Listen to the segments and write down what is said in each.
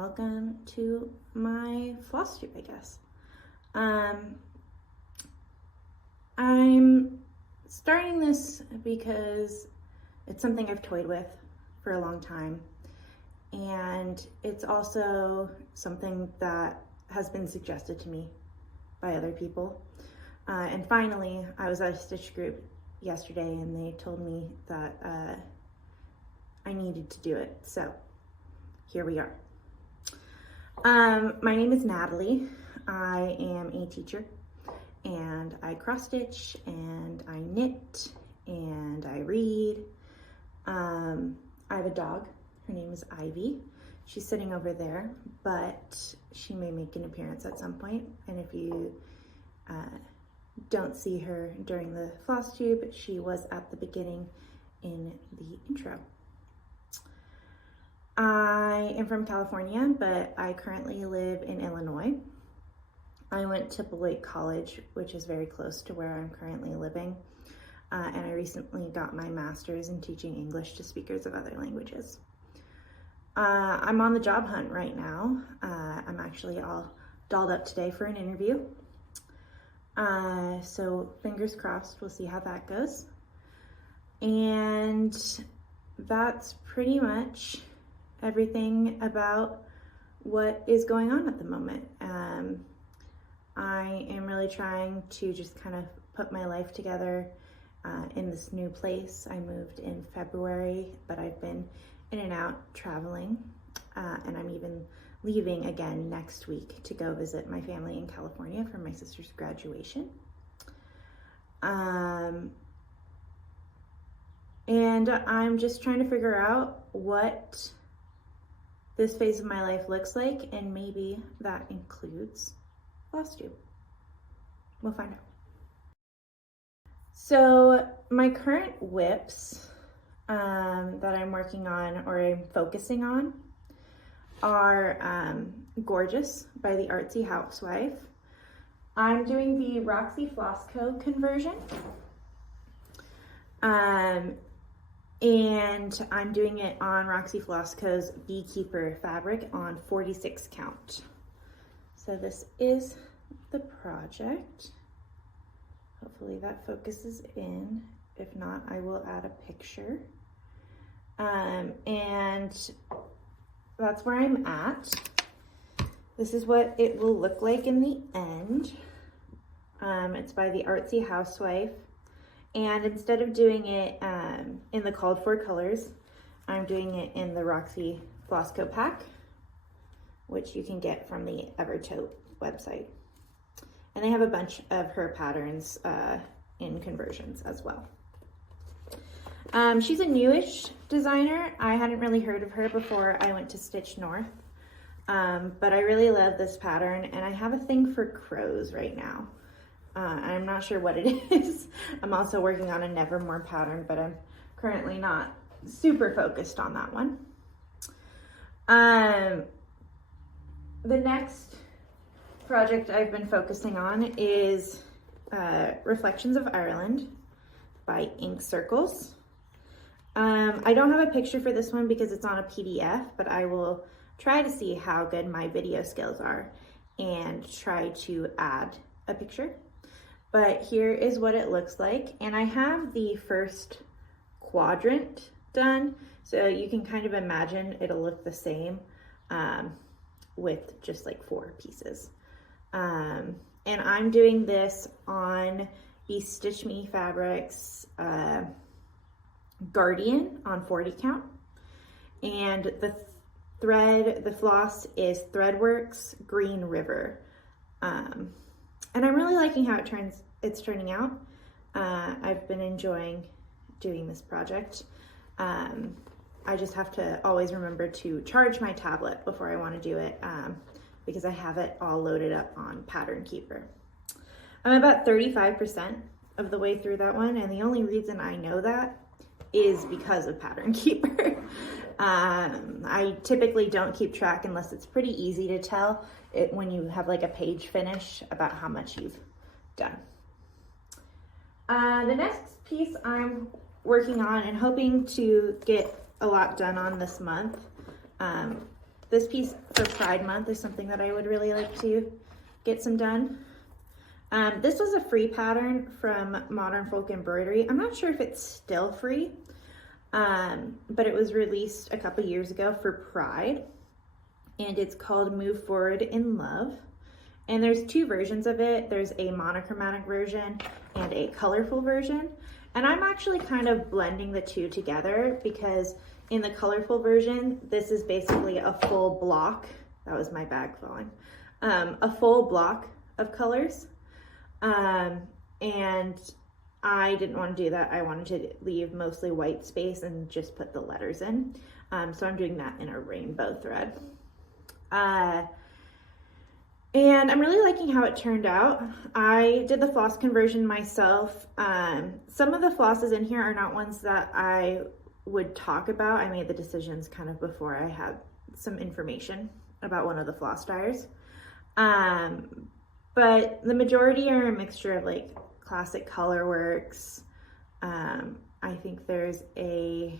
welcome to my Flosstube, I guess. I'm starting this because it's something I've toyed with for a long time, and it's also something that has been suggested to me by other people. And finally, I was at a stitch group yesterday and they told me that I needed to do it. So here we are. My name is Natalie. I am a teacher and I cross stitch and I knit and I read. I have a dog. Her name is Ivy. She's sitting over there, but she may make an appearance at some point. And if you don't see her during the Flosstube, she was at the beginning in the intro. I am from California, but I currently live in Illinois. I went to Beloit College, which is very close to where I'm currently living. And I recently got my master's in teaching English to speakers of other languages. I'm on the job hunt right now. I'm actually all dolled up today for an interview. So fingers crossed, we'll see how that goes. And that's pretty much everything about what is going on at the moment. I am really trying to just kind of put my life together in this new place. I moved in February, but I've been in and out traveling, and I'm even leaving again next week to go visit my family in California for my sister's graduation. And I'm just trying to figure out what this phase of my life looks like, and maybe that includes Flosstube. We'll find out. So my current whips that I'm working on, or I'm focusing on, are Gorgeous by the Artsy Housewife. I'm doing the Roxy Floss Co conversion. And I'm doing it on Roxy Floss Co.'s Beekeeper fabric on 46 count. So this is the project. Hopefully that focuses in. If not, I will add a picture. And that's where I'm at. This is what it will look like in the end. It's by the Artsy Housewife. And instead of doing it in the called for colors, I'm doing it in the Roxy Floss Co pack, which you can get from the Evertote website. And they have a bunch of her patterns in conversions as well. She's a newish designer. I hadn't really heard of her before I went to Stitch North, but I really love this pattern, and I have a thing for crows right now. I'm not sure what it is. I'm also working on a Nevermore pattern, but I'm currently not super focused on that one. The next project I've been focusing on is Reflections of Ireland by Ink Circles. I don't have a picture for this one because it's on a PDF, but I will try to see how good my video skills are and try to add a picture. But here is what it looks like. And I have the first quadrant done, so you can kind of imagine it'll look the same with just like 4 pieces. And I'm doing this on Bestitchme Fabrics Guardian on 40 count. And the floss is Threadworx Green River. And I'm really liking how it's turning out. I've been enjoying doing this project. I just have to always remember to charge my tablet before I want to do it because I have it all loaded up on Pattern Keeper. I'm about 35% of the way through that one, and the only reason I know that is because of Pattern Keeper. I typically don't keep track unless it's pretty easy to tell it when you have like a page finish about how much you've done. The next piece I'm working on and hoping to get a lot done on this month this piece for Pride Month is something that I would really like to get some done. This was a free pattern from Modern Folk Embroidery. I'm not sure if it's still free, but it was released a couple years ago for Pride, and it's called Move Forward in Love. And there's two versions of it. There's a monochromatic version and a colorful version. And I'm actually kind of blending the two together because in the colorful version, this is basically a full block. That was my bag falling. A full block of colors. And I didn't want to do that. I wanted to leave mostly white space and just put the letters in. So I'm doing that in a rainbow thread. And I'm really liking how it turned out. I did the floss conversion myself. Some of the flosses in here are not ones that I would talk about. I made the decisions kind of before I had some information about one of the floss dyers. But the majority are a mixture of like classic Colorworks. I think there's a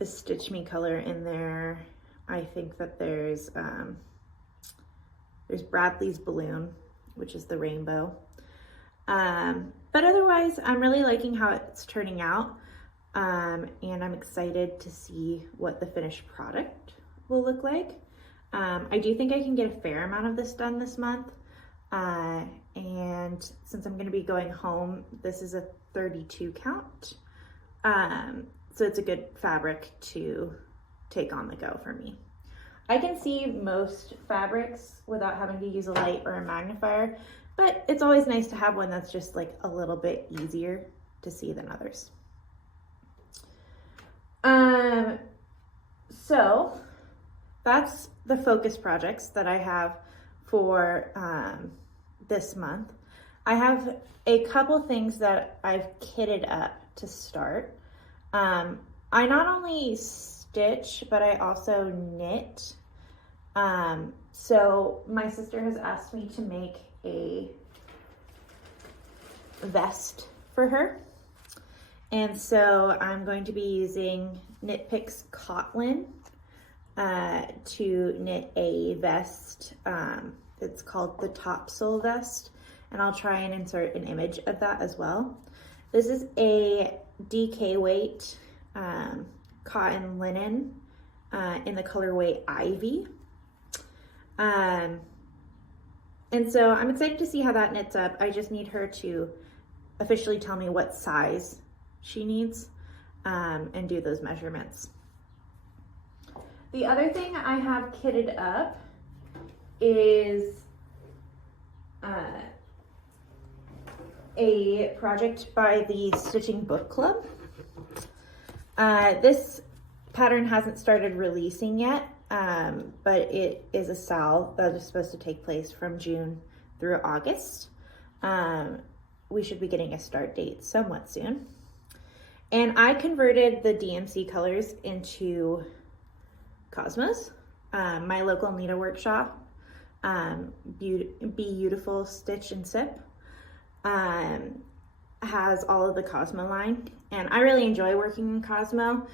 Bestitchme color in there. I think that there's Bradley's Balloon, which is the rainbow. But otherwise, I'm really liking how it's turning out. And I'm excited to see what the finished product will look like. I do think I can get a fair amount of this done this month. And since I'm going to be going home, this is a 32 count. So it's a good fabric to take on the go for me. I can see most fabrics without having to use a light or a magnifier, but it's always nice to have one that's just like a little bit easier to see than others. So that's the focus projects that I have for this month. I have a couple things that I've kitted up to start. I not only stitch, but I also knit. So my sister has asked me to make a vest for her. And so I'm going to be using KnitPicks Cotlin to knit a vest. It's called the Topsole vest, and I'll try and insert an image of that as well. This is a DK weight cotton linen in the colorway Ivy. And so I'm excited to see how that knits up. I just need her to officially tell me what size she needs and do those measurements. The other thing I have kitted up is a project by the Stitching Book Club. This pattern hasn't started releasing yet, but it is a sale that is supposed to take place from June through August. We should be getting a start date somewhat soon. And I converted the DMC colors into Cosmos. My local needle workshop, Beautiful Stitch and Sip, has all of the Cosmo line, and I really enjoy working in Cosmo,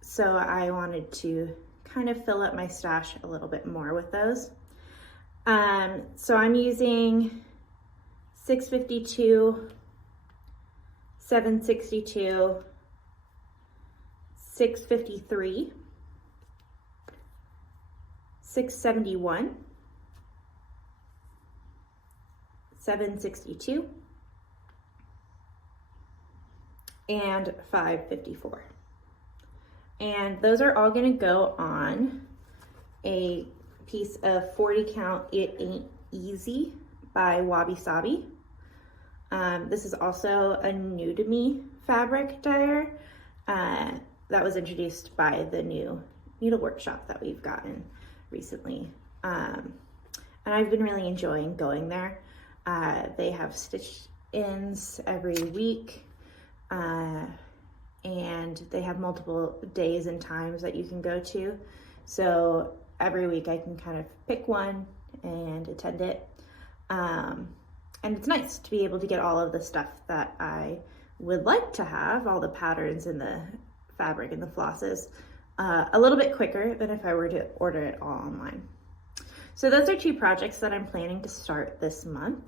so I wanted to kind of fill up my stash a little bit more with those. So I'm using 652, 762, 653, 671, 762, and 554. And those are all gonna go on a piece of 40 count It Ain't Easy by Wabi Sabi. This is also a new to me fabric dyer that was introduced by the new needle workshop that we've gotten recently. And I've been really enjoying going there. They have stitch ins every week, and they have multiple days and times that you can go to. So every week I can kind of pick one and attend it. And it's nice to be able to get all of the stuff that I would like to have, all the patterns and the fabric and the flosses, a little bit quicker than if I were to order it all online. So those are 2 projects that I'm planning to start this month.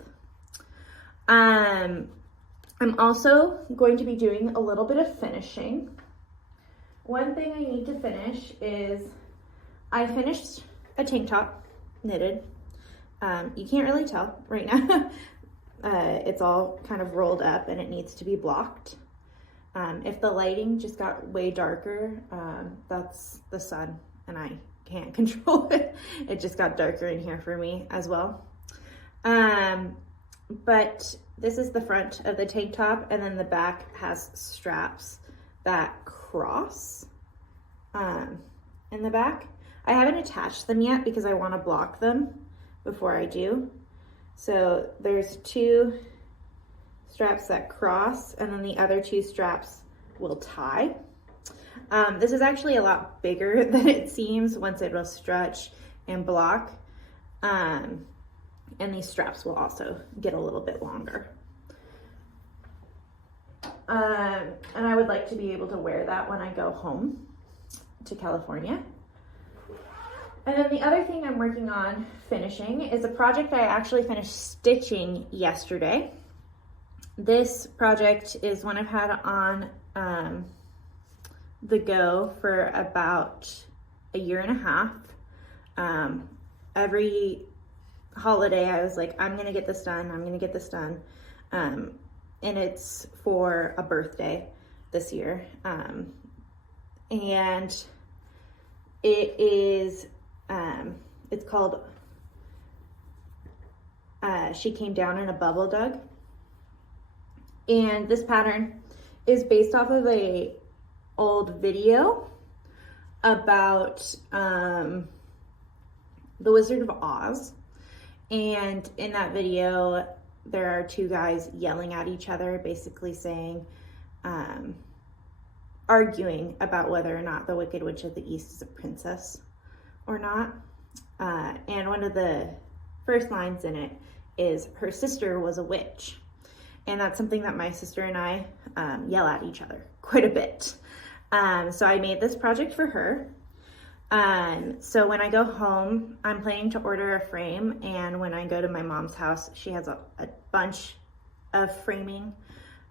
I'm also going to be doing a little bit of finishing. One thing I need to finish is I finished a tank top knitted. You can't really tell right now. It's all kind of rolled up and it needs to be blocked. If the lighting just got way darker, that's the sun and I can't control it. It just got darker in here for me as well. But this is the front of the tank top, and then the back has straps that cross in the back. I haven't attached them yet because I want to block them before I do. So there's 2 straps that cross, and then the other 2 straps will tie. This is actually a lot bigger than it seems once it will stretch and block. And these straps will also get a little bit longer. And I would like to be able to wear that when I go home to California. And then the other thing I'm working on finishing is a project I actually finished stitching yesterday. This project is one I've had on the go for about a year and a half. Every holiday I was like, I'm gonna get this done, I'm gonna get this done. And it's for a birthday this year. And it is, it's called She Came Down in a Bubble Dug. And this pattern is based off of a old video about The Wizard of Oz. And in that video, there are 2 guys yelling at each other, basically saying, arguing about whether or not the Wicked Witch of the East is a princess or not. And one of the first lines in it is, her sister was a witch. And that's something that my sister and I yell at each other quite a bit. So I made this project for her. So when I go home, I'm planning to order a frame, and when I go to my mom's house, she has a bunch of framing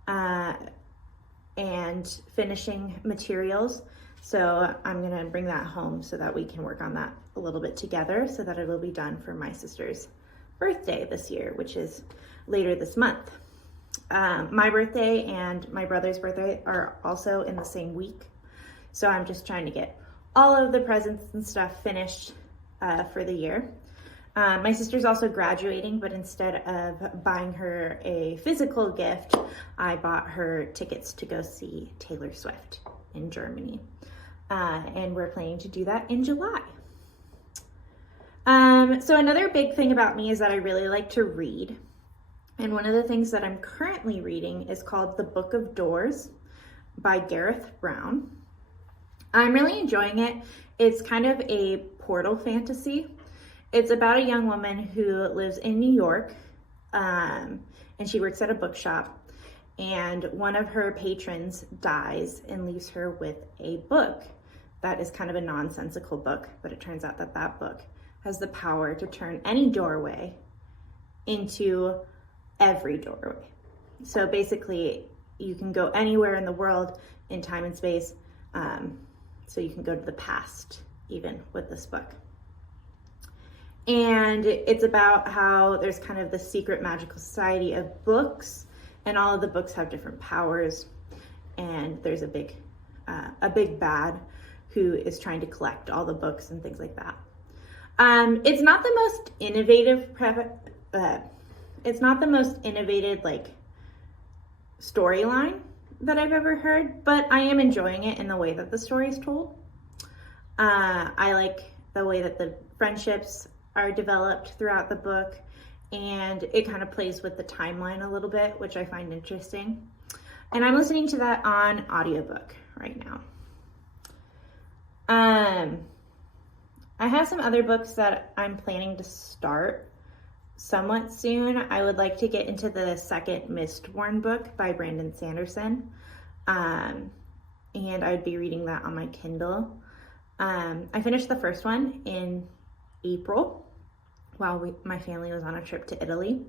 and finishing materials. So I'm gonna bring that home so that we can work on that a little bit together so that it'll be done for my sister's birthday this year, which is later this month. My birthday and my brother's birthday are also in the same week. So I'm just trying to get all of the presents and stuff finished for the year. My sister's also graduating, but instead of buying her a physical gift, I bought her tickets to go see Taylor Swift in Germany. And we're planning to do that in July. So another big thing about me is that I really like to read. And one of the things that I'm currently reading is called The Book of Doors by Gareth Brown. I'm really enjoying it. It's kind of a portal fantasy. It's about a young woman who lives in New York, and she works at a bookshop, and one of her patrons dies and leaves her with a book that is kind of a nonsensical book, but it turns out that that book has the power to turn any doorway into every doorway. So basically, you can go anywhere in the world in time and space, so you can go to the past even with this book. And it's about how there's kind of the secret magical society of books, and all of the books have different powers, and there's a big bad who is trying to collect all the books and things like that. It's not the most innovative like storyline that I've ever heard, but I am enjoying it in the way that the story is told. I like the way that the friendships are developed throughout the book, and it kind of plays with the timeline a little bit, which I find interesting. And I'm listening to that on audiobook right now. I have some other books that I'm planning to start somewhat soon. I would like to get into the second Mistborn book by Brandon Sanderson. And I'd be reading that on my Kindle. I finished the first one in April while my family was on a trip to Italy.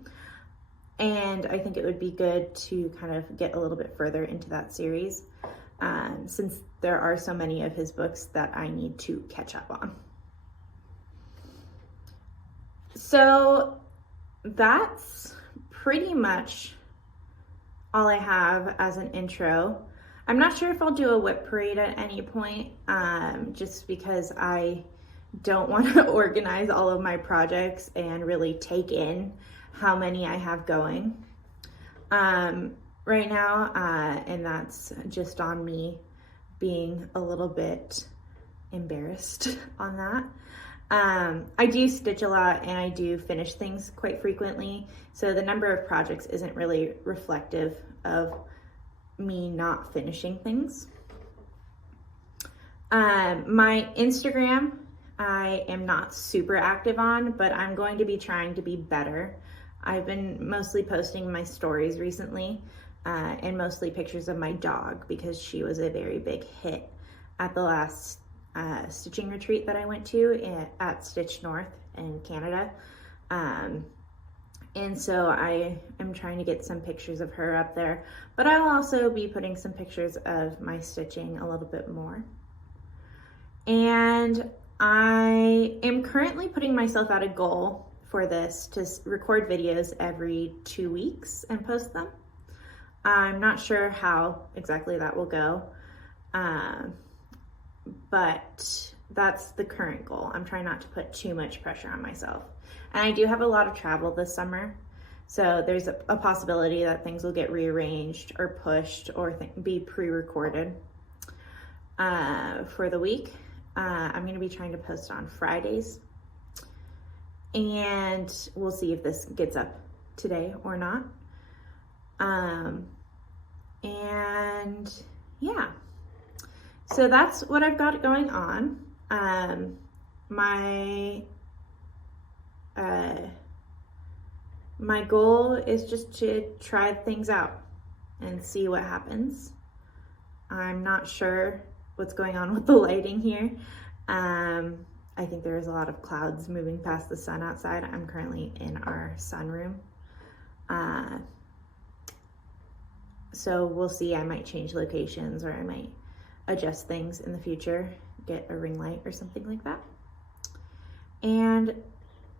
And I think it would be good to kind of get a little bit further into that series, since there are so many of his books that I need to catch up on. So that's pretty much all I have as an intro. I'm not sure if I'll do a whip parade at any point, just because I don't want to organize all of my projects and really take in how many I have going right now, and that's just on me being a little bit embarrassed on that. I do stitch a lot and I do finish things quite frequently, so the number of projects isn't really reflective of me not finishing things. My Instagram, I am not super active on, but I'm going to be trying to be better. I've been mostly posting my stories recently, and mostly pictures of my dog, because she was a very big hit at the last stitching retreat that I went to at Stitch North in Canada. And so I am trying to get some pictures of her up there, but I'll also be putting some pictures of my stitching a little bit more. And I am currently putting myself out a goal for this to record videos every 2 weeks and post them. I'm not sure how exactly that will go, but that's the current goal. I'm trying not to put too much pressure on myself. And I do have a lot of travel this summer, so there's a possibility that things will get rearranged or pushed or be pre-recorded for the week. I'm going to be trying to post on Fridays, and we'll see if this gets up today or not. And yeah, so that's what I've got going on. My goal is just to try things out and see what happens. I'm not sure what's going on with the lighting here. I think there is a lot of clouds moving past the sun outside. I'm currently in our sunroom. So we'll see. I might change locations, or I might adjust things in the future, get a ring light or something like that. And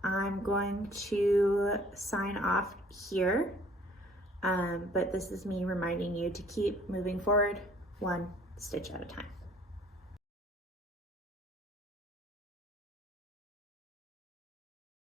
I'm going to sign off here. But this is me reminding you to keep moving forward, one stitch at a time.